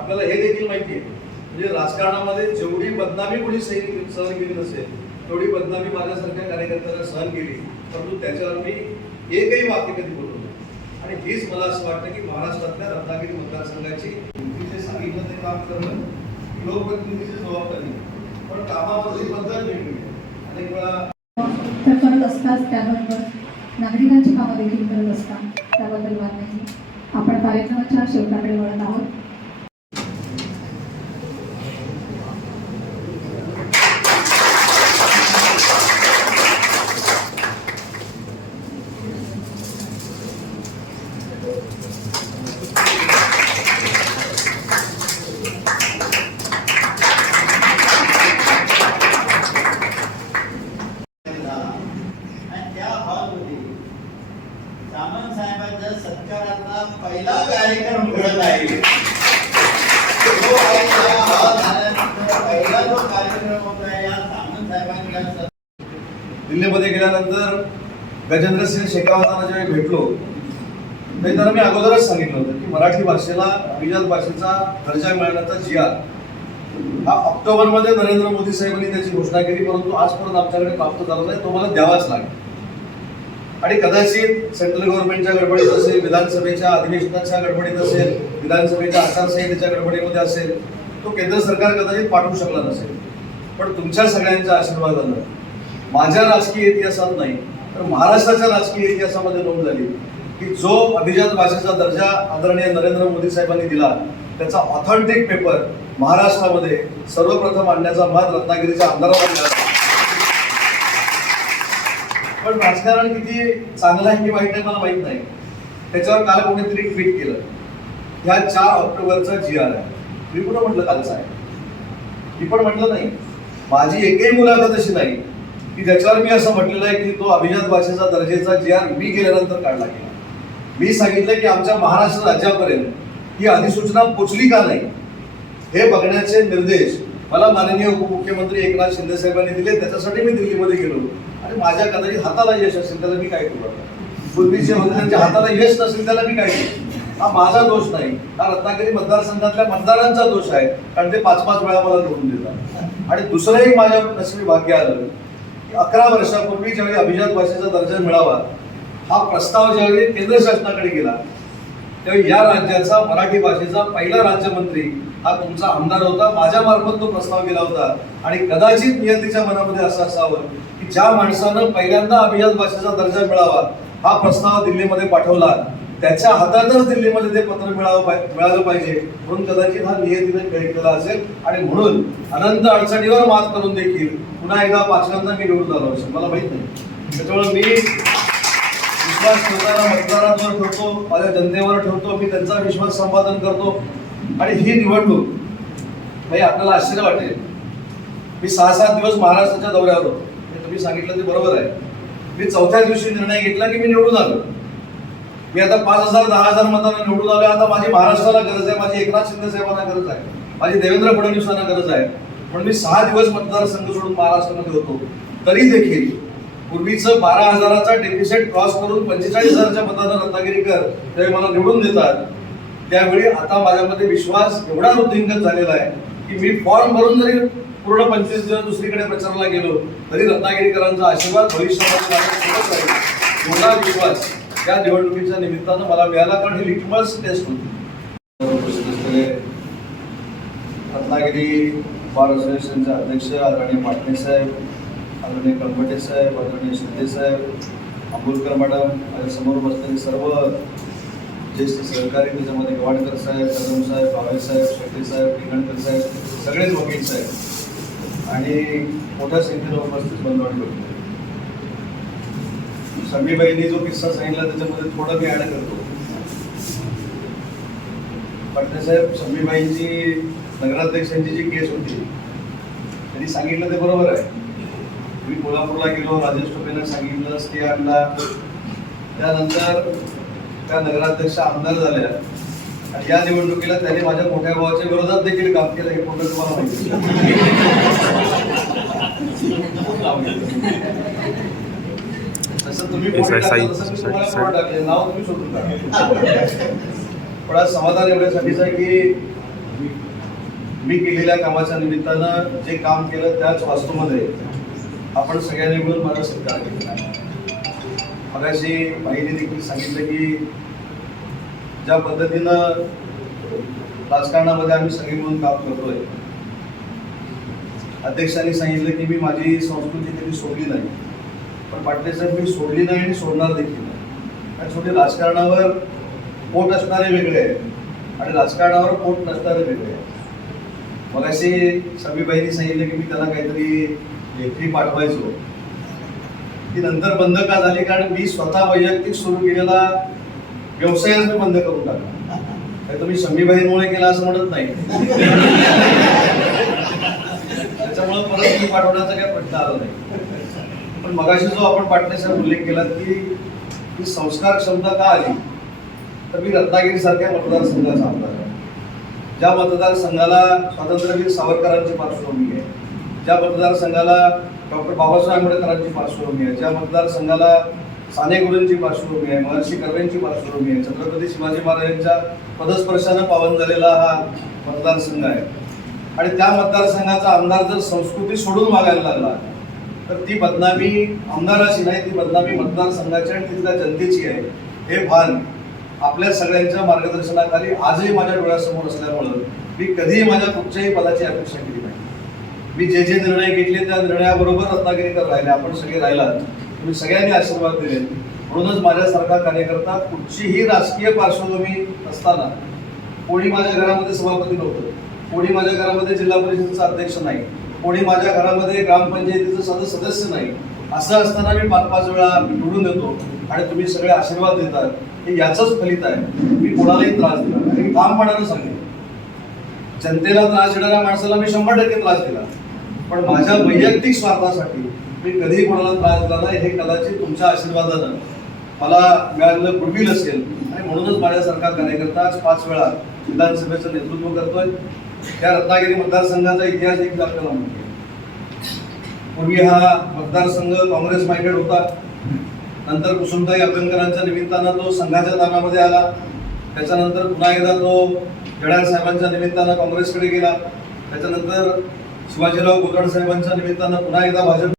आपल्याला हे देखील माहिती आहे, म्हणजे राजकारणामध्ये जेवढी बदनामी कोणी सहन केली नसेल तेवढी बदनामी माझ्यासारख्या कार्यकर्त्यांना सहन केली, परंतु त्याच्यावर मी एकही वाक्य कधी बोललो नाही. आणि हेच मला असं वाटतं की महाराष्ट्रातल्या रत्नागिरी मतदारसंघाची जे सांगितलं ते काम करणं लोकप्रतिनिधीची जबाबदारी, पण कामामध्ये पद्धत वेगळी अनेक वेळा करत असतात, त्याबरोबर नागरिकांची कामं देखील करत असतात, त्याबद्दल वाद नाही. आपण कार्यक्रमाच्या शेवटाकडे वळत आहोत. सामंत साहेबांच्या सत्काराचा पहिला कार्यक्रम घडत आहे. पहिला जो कार्यक्रम होता या सामंत साहेबांच्या दिल्लीमध्ये गेल्यानंतर गजेंद्रसिंह शेखावतांना जेव्हा भेटलो तर त्यांना मी अगोदरच सांगितलं होतं की मराठी भाषेला अभिजात भाषेचा दर्जा मिळण्याचा GR हा ऑक्टोबरमध्ये नरेंद्र मोदी साहेबांनी त्याची घोषणा केली, परंतु आजपर्यंत आमच्याकडे प्राप्त झाला नाही. तो मला द्यावाच लागेल. आणि कदाचित सेंट्रल गव्हर्नमेंटच्या गडबडीत असेल, विधानसभेच्या अधिवेशनाच्या गडबडीत असेल, विधानसभेच्या आचारसंहितेच्या गडबडीमध्ये असेल, तो केंद्र सरकार कदाचित पाठवू शकला नसेल. पण तुमच्या सगळ्यांच्या आशीर्वादानं माझ्या राजकीय इतिहासात नाही तर महाराष्ट्राच्या राजकीय इतिहासामध्ये नोंद झाली की जो अभिजात भाषेचा दर्जा आदरणीय नरेंद्र मोदी साहेबांनी दिला त्याचा ऑथेंटिक पेपर महाराष्ट्रामध्ये सर्वप्रथम आणण्याचा मान रत्नागिरीच्या आमदारांना मिळाला. पण राजकारण किती चांगलं आहे की वाईट आहे मला माहित नाही. त्याच्यावर काल कोणीतरी ट्विट केलं, ह्या 4 ऑक्टोबरचा GR आहे. मी कुठं म्हटलं कालचा आहे? मी पण म्हटलं नाही. माझी एकही मुलाखत अशी नाही की ज्याच्यावर मी असं म्हटलेलं आहे की तो अभिजात भाषेचा दर्जेचा GR मी गेल्यानंतर काढला गेला. मी सांगितलं की आमच्या महाराष्ट्र राज्यापर्यंत ही अधिसूचना पोचली का नाही हे बघण्याचे निर्देश मला माननीय उपमुख्यमंत्री एकनाथ शिंदे साहेबांनी दिले. त्याच्यासाठी मी दिल्लीमध्ये गेलो आणि माझ्या कदाचित हाताला यश असेल त्याला मी काय करू? पूर्वीचे होते त्यांच्या हाताला यश नसेल त्याला मी काय करू? हा माझा दोष नाही, हा रत्नागिरी मतदारसंघातल्या मतदारांचा दोष आहे, कारण ते 5-5 वेळा मला निवडून देतात. आणि दुसरंही माझ्या नशिबी भाग्य आलं की 11 वर्षापूर्वी ज्यावेळी अभिजात भाषेचा दर्जा मिळावा हा प्रस्ताव ज्यावेळी केंद्र शासनाकडे गेला त्यावेळी या राज्याचा मराठी भाषेचा पहिला राज्यमंत्री हा तुमचा आमदार होता. माझ्या मार्फत तो प्रस्ताव गेला होता. आणि कदाचित नियतीच्या मनामध्ये असं असावं की ज्या माणसानं पहिल्यांदा अभिजात भाषेचा दर्जा मिळावा हा प्रस्ताव दिल्लीमध्ये पाठवला त्याच्या हातातच दिल्लीमध्ये ते पत्र मिळालं पाहिजे, म्हणून कदाचित हा नियतीने खेळ केला असेल. आणि म्हणून अनंत अडचणीवर मात करून देखील पुन्हा एकदा 5व्यांदा मी निवडून आलो असेल मला माहित नाही. त्याच्यामुळे मी विश्वास ठेवताना मतदारांवर ठेवतो, माझ्या जनतेवर ठेवतो, मी त्यांचा विश्वास संपादन करतो. आणि ही निवडणूक काही आपल्याला आश्चर्य वाटेल, मी 6-7 दिवस महाराष्ट्राच्या दौऱ्यावर होतो. तुम्ही सांगितलं ते बरोबर आहे. मी 4थ्या दिवशी निर्णय घेतला की मी निवडून आलो. मी आता 5,000-10,000 मतांना निवडून आलो. आता माझी महाराष्ट्राला गरज आहे, माझी एकनाथ शिंदे साहेबांना गरज आहे, माझी देवेंद्र फडणवीसांना गरज आहे. म्हणून मी 6 दिवस मतदारसंघ सोडून महाराष्ट्रामध्ये होतो. तरी देखील पूर्वीचं 12,000चा डेफिसिट क्रॉस करून 45,000च्या मतांना रत्नागिरीकर त्यावेळी मला निवडून देतात. त्यावेळी आता माझ्यामध्ये विश्वास एवढा वृद्धिंगत झालेला आहे की मी फॉर्म भरून जरी पूर्ण 25 दिवस दुसरीकडे प्रचाराला गेलो तरी रत्नागिरीकरांचा आशीर्वाद भविष्यामध्ये एवढा विश्वास या निवडणुकीच्या निमित्तानं मला मिळाला, कारण ही लिटमस टेस्ट होती. रत्नागिरी बार असोसिएशनचे अध्यक्ष आदरणीय पाटणे साहेब, आदरणीय कळमटे साहेब, आदरणीय शिंदे साहेब, आंबोलकर मॅडम, माझ्यासमोर बसलेले सर्व ज्येष्ठ सहकारी, त्याच्यामध्ये गवाडकर साहेब, कदम साहेब, भावे साहेब, शेट्टी साहेब, निगणकर साहेब, सगळेच वकील साहेब आणि मोठ्या संख्येनं उपस्थित बंधवांनी होते. शमीबाईंनी जो किस्सा सांगितला त्याच्यामध्ये थोडं मी ॲड करतो. पाटणे साहेब, शमीबाईंची नगराध्यक्षांची जी केस होती त्यांनी सांगितलं ते बरोबर आहे. मी कोल्हापूरला गेलो, राजेश टोपेनं सांगितलं, स्टे आणला. त्यानंतर त्या नगराध्यक्ष आमदार झाल्या आणि या निवडणुकीला त्यांनी माझ्या मोठ्या भावाच्या विरोधात देखील काम केलं. हे पुन्हा तुम्हाला माहिती. तसं तुम्ही नाव तुम्ही शोधून टाका. पण आज समाधान एवढ्यासाठीच आहे की मी केलेल्या कामाच्या निमित्तानं जे काम केलं त्याच वास्तूमध्ये आपण सगळ्यांनी मिळून माझा सत्कार केला. मगाशी बाईने देखील सांगितलं की ज्या पद्धतीनं राजकारणामध्ये आम्ही सगळे मिळून काम करतोय, अध्यक्षांनी सांगितलं की मी माझी संस्कृती कधी सोडली नाही, पण पाटील साहेब मी सोडली नाही आणि सोडणार देखील नाही. कारण शेवटी राजकारणावर पोट असणारे वेगळे आहे आणि राजकारणावर पोट नसणारे वेगळे आहे. मगाशी समीबाईंनी सांगितलं की मी त्यांना काहीतरी लेखी पाठवायचो, ती नंतर बंद का झाली, कारण मी स्वतः वैयक्तिक सुरू केलेला व्यवसायच मी बंद करून टाकला. तर मी समीबाईंमुळे केला असं म्हणत नाही, त्याच्यामुळे परत मी पाठवण्याचा काही प्रश्न आला नाही. पण मगाशी जो आपण पाटणेसाहेब उल्लेख केला की संस्कार क्षमता का आली, तर मी रत्नागिरी सारख्या मतदारसंघाचा आमदार आहे. ज्या मतदारसंघाला स्वातंत्र्यवीर सावरकरांची पार्श्वभूमी आहे, ज्या मतदारसंघाला डॉक्टर बाबासाहेब आंबेडकरांची पार्श्वभूमी आहे, ज्या मतदारसंघाला साने गुरूंची पार्श्वभूमी आहे, महर्षी कर्वेंची पार्श्वभूमी आहे, छत्रपती शिवाजी महाराजांच्या पदस्पर्शानं पावन झालेला हा मतदारसंघ आहे. आणि त्या मतदारसंघाचा आमदार जर संस्कृती सोडून वागायला लागला तर ती बदनामी आमदाराची नाही, ती बदनामी मतदारसंघाची आणि तिथल्या जनतेची आहे. हे भान आपल्या सगळ्यांच्या मार्गदर्शनाखाली आजही माझ्या डोळ्यासमोर असल्यामुळं मी कधीही माझ्या कुठच्याही पदाची अपेक्षा केली नाही. मी जे जे निर्णय घेतले त्या निर्णयाबरोबर रत्नागिरीकर राहिले, आपण सगळे राहिलात, तुम्ही सगळ्यांनी आशीर्वाद दिले. म्हणूनच माझ्यासारखा कार्यकर्ता कुठचीही राजकीय पार्श्वभूमी असताना, कोणी माझ्या घरामध्ये सभापती नव्हतं, कोणी माझ्या घरामध्ये जिल्हा परिषदेचा अध्यक्ष नाही, कोणी माझ्या घरामध्ये ग्रामपंचायतीचं सदस्य नाही, असं असताना मी 5-5 वेळा निवडून देतो आणि तुम्ही सगळे आशीर्वाद देतात. हे याचंच फलित आहे. मी कोणालाही त्रास दिला आणि मी ठामपणानं सांगेन, जनतेला त्रास देणाऱ्या माणसाला मी 100% त्रास दिला, पण माझ्या वैयक्तिक स्वार्थासाठी मी कधीही कोणाला त्रास दिला नाही. हे कदाचित तुमच्या आशीर्वादानं मला मिळालेलं गुडविल असेल आणि म्हणूनच माझ्यासारखा कार्यकर्ता आज 5 वेळा विधानसभेचं नेतृत्व करतोय. त्या रत्नागिरी मतदारसंघाचा इतिहास देखील आपल्याला माहिती आहे. पूर्वी हा मतदारसंघ काँग्रेस माइंडेड होता, नंतर कुसुमताई अभ्यंकरांच्या निमित्तानं तो संघाच्या ताब्यामध्ये आला, त्याच्यानंतर पुन्हा एकदा तो जडार साहेबांच्या निमित्तानं काँग्रेसकडे गेला, त्याच्यानंतर शिवाजीराव गोगड साहेबांच्या निमित्तानं पुन्हा एकदा भाजप